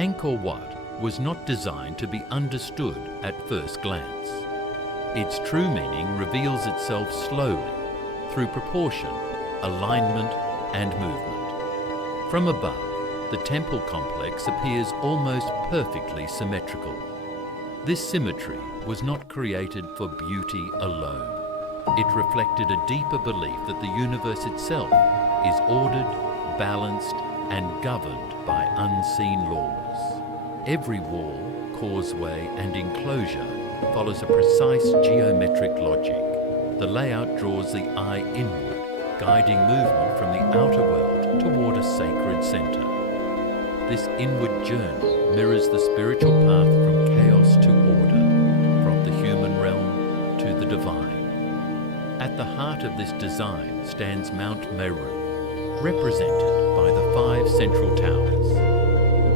Angkor Wat was not designed to be understood at first glance. Its true meaning reveals itself slowly through proportion, alignment, and movement. From above, the temple complex appears almost perfectly symmetrical. This symmetry was not created for beauty alone. It reflected a deeper belief that the universe itself is ordered, balanced, and governed by unseen laws. Every wall, causeway, and enclosure follows a precise geometric logic. The layout draws the eye inward, guiding movement from the outer world toward a sacred center. This inward journey mirrors the spiritual path from chaos to order, from the human realm to the divine. At the heart of this design stands Mount Meru, represented by the 5 central towers.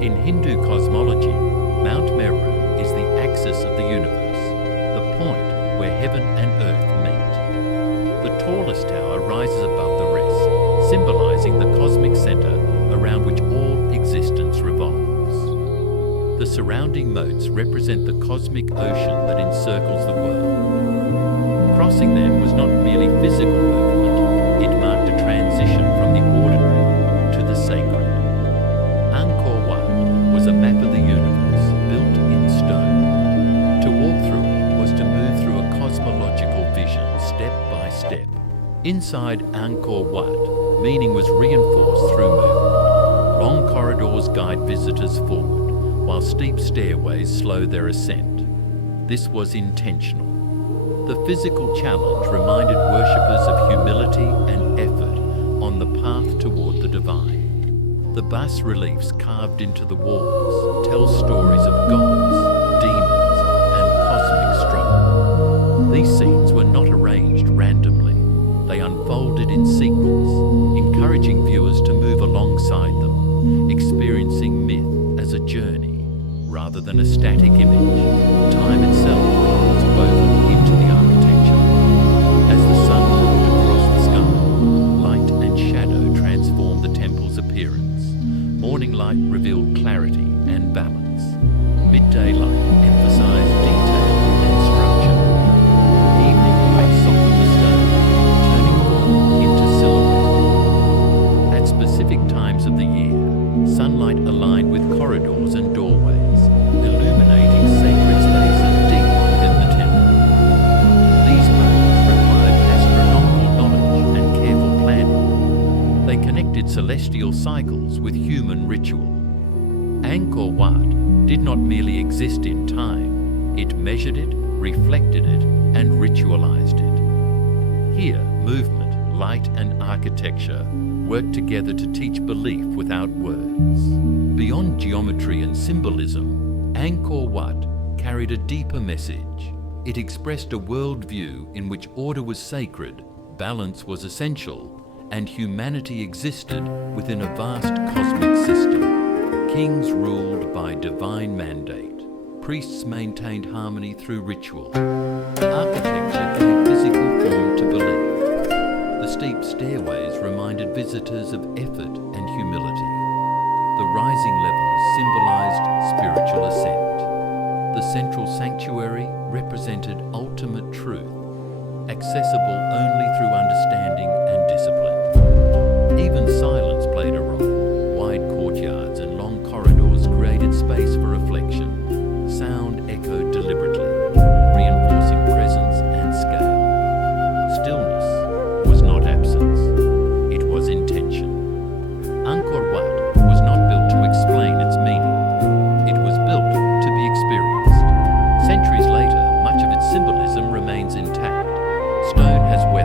In Hindu cosmology, Mount Meru is the axis of the universe, the point where heaven and earth meet. The tallest tower rises above the rest, symbolizing the cosmic center around which all existence revolves. The surrounding moats represent the cosmic ocean that encircles the world. Crossing them was not merely physical movement, it marked a transition from the ordinary to the sacred. Angkor Wat was a map of the universe built in stone. To walk through it was to move through a cosmological vision step by step. Inside Angkor Wat, meaning was reinforced through movement. Long corridors guide visitors forward, while steep stairways slow their ascent. This was intentional. The physical challenge reminded worshippers of humility and effort on the path toward the divine. The bas-reliefs carved into the walls tell stories of gods, demons, and cosmic struggle. These scenes were not arranged randomly. They unfolded in sequence, encouraging viewers to move alongside them, experiencing myth as a journey rather than a static image. Time itself was woven into the architecture. As the sun moved across the sky, light and shadow transformed the temple's appearance. Morning light revealed clarity and balance. Midday light emphasized detail and structure. Evening light softened the stone, turning gold into silhouette. At specific times of the year, sunlight aligned with corridors and doorways, illuminating sacred spaces deep within the temple. These moats required astronomical knowledge and careful planning. They connected celestial cycles with human ritual. Angkor Wat did not merely exist in time, it measured it, reflected it, and ritualized it. Here, movement, light, and architecture work together to teach belief without words. Beyond geometry and symbolism, Angkor Wat carried a deeper message. It expressed a worldview in which order was sacred, balance was essential, and humanity existed within a vast cosmic system. Kings ruled by divine mandate. Priests maintained harmony through ritual. Architecture gave physical form to belief. The steep stairways reminded visitors of effort and humility. The rising levels symbolized spiritual ascent. The central sanctuary represented ultimate truth, accessible only through understanding and discipline. Even silence played a role. Wide courtyards and long corridors created space for reflection. Sound echoed deliberately, reinforcing presence and scale. Stillness was not absence, it was intention. Angkor Wat was not built to explain its meaning, it was built to be experienced. Centuries later, much of its symbolism remains intact. Stone has weathered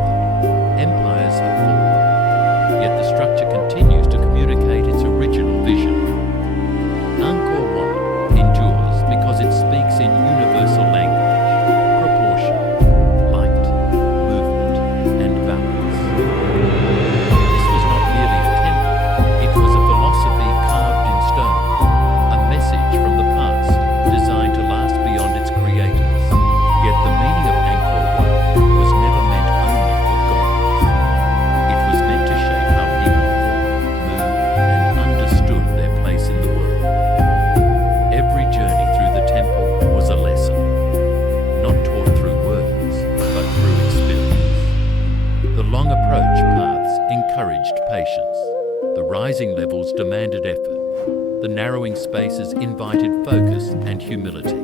flowing spaces invited focus and humility.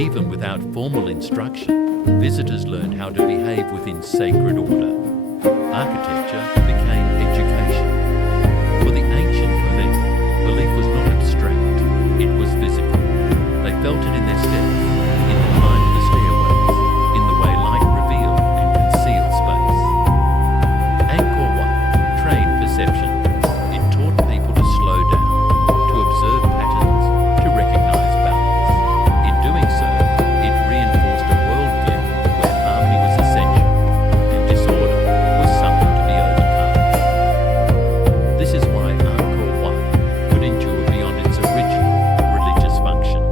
Even without formal instruction, visitors learned how to behave within sacred order. Architecture became education. For the ancient Khmer, belief was not abstract, it was physical. They felt it in their steps, in the climb of the stairways, in the way light revealed and concealed space. Angkor Wat trained perception. It taught people to slow down, to observe patterns, to recognize balance. In doing so, it reinforced a worldview where harmony was essential and disorder was something to be overcome. This is why Angkor Wat could endure beyond its original religious function.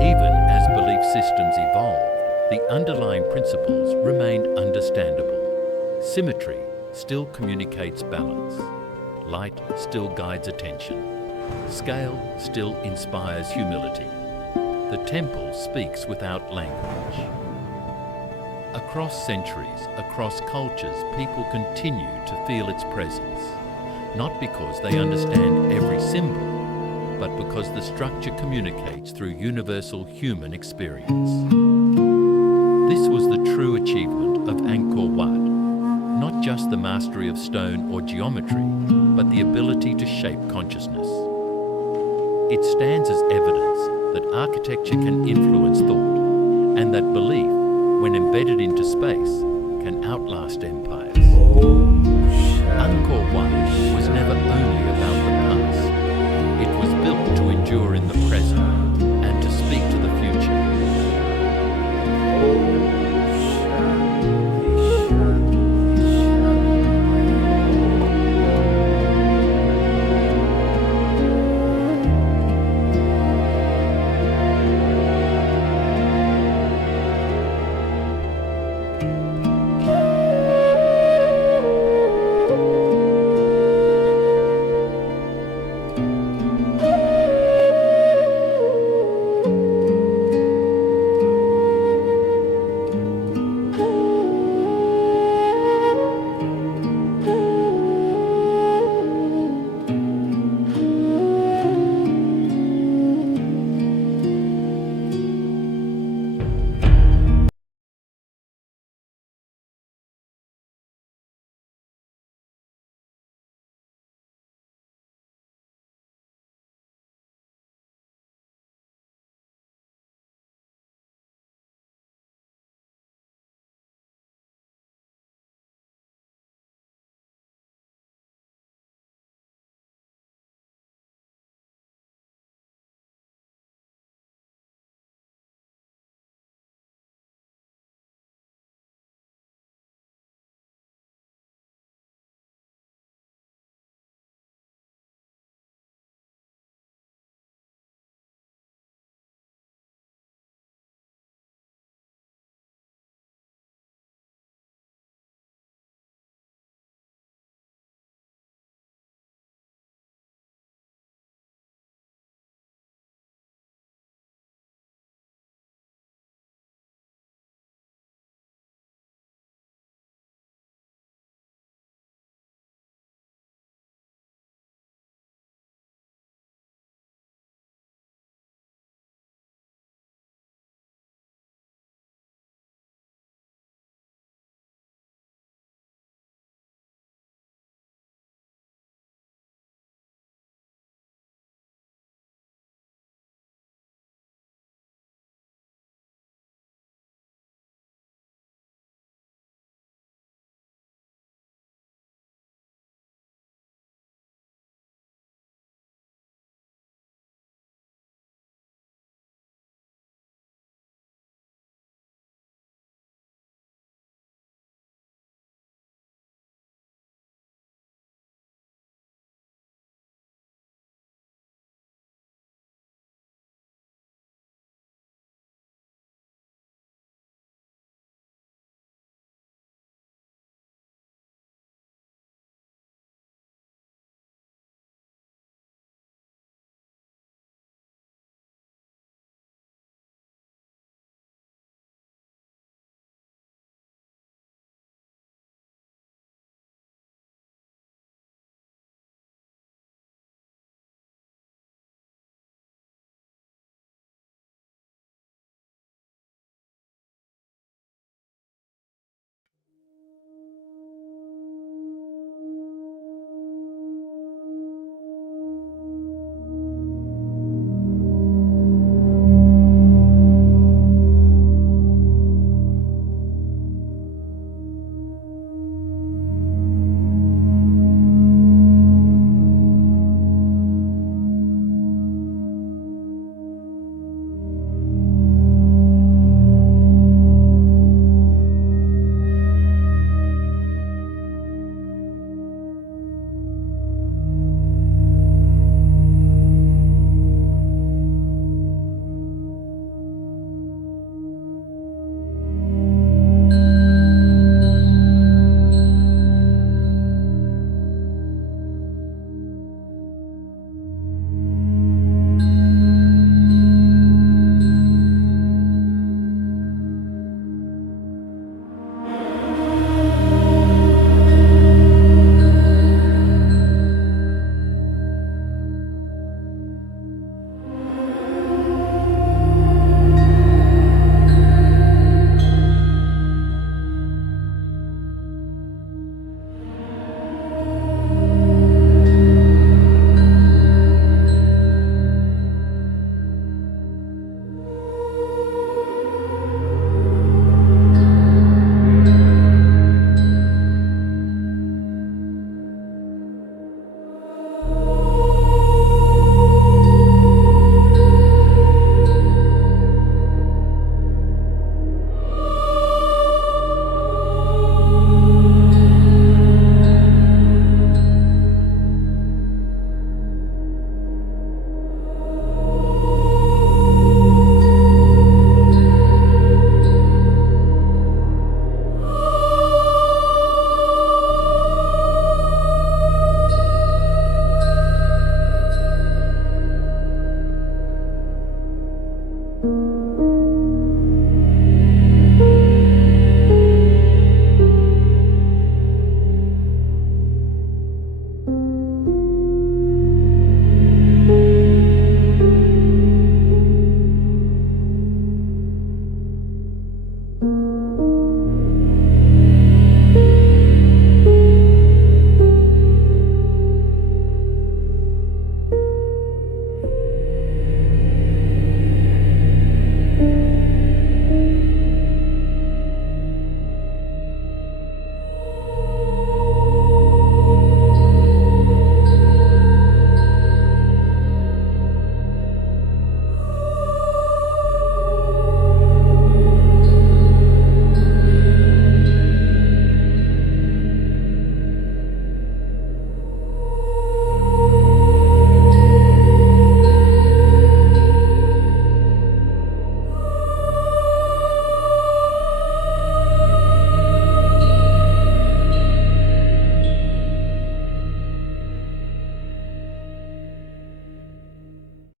Even as belief systems evolved, the underlying principles remained understandable. Symmetry still communicates balance. Light still guides attention. Scale still inspires humility. The temple speaks without language. Across centuries, across cultures, people continue to feel its presence, not because they understand every symbol, but because the structure communicates through universal human experience. This was the true achievement of Angkor Wat, not just the mastery of stone or geometry, but the ability to shape consciousness. It stands as evidence that architecture can influence thought, and that belief, when embedded into space, can outlast empires. Angkor Wat was never only about the past. It was built to endure